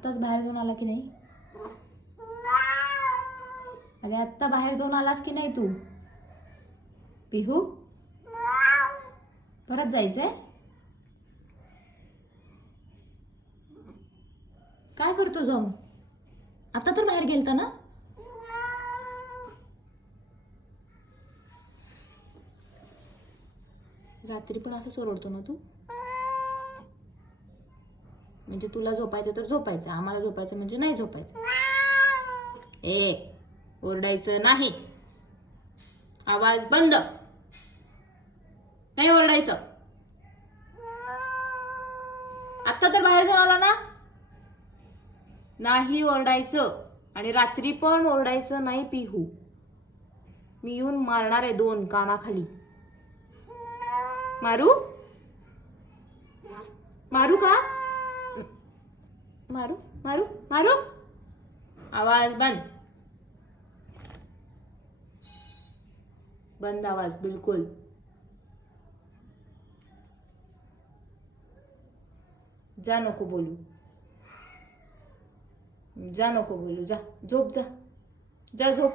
आत्ताच बाहेर जाऊन आला की नाही? अरे आत्ता बाहेर जाऊन आलास की नाही तू? पिहू परत जायचंय? काय करतो जाऊन? आता तर बाहेर गेलता ना? रात्री पण असं सोडतो ना तू? म्हणजे तुला झोपायचं तर झोपायचं, आम्हाला झोपायचं म्हणजे नाही झोपायचं. ए, ओरडायचं नाही. आवाज बंद. नाही ओरडायचं. आता तर बाहेर जाऊन आला ना? नाही ओरडायचं. आणि रात्री पण ओरडायचं नाही पिहू. मी येऊन मारणार आहे 2 कानाखाली. मारू? मारू का? मारू मारू मारू? आवाज बंद. बंद आवाज बिलकुल. जा नको बोलू. जा नको बोलू. जा झोप. जा जा झोप.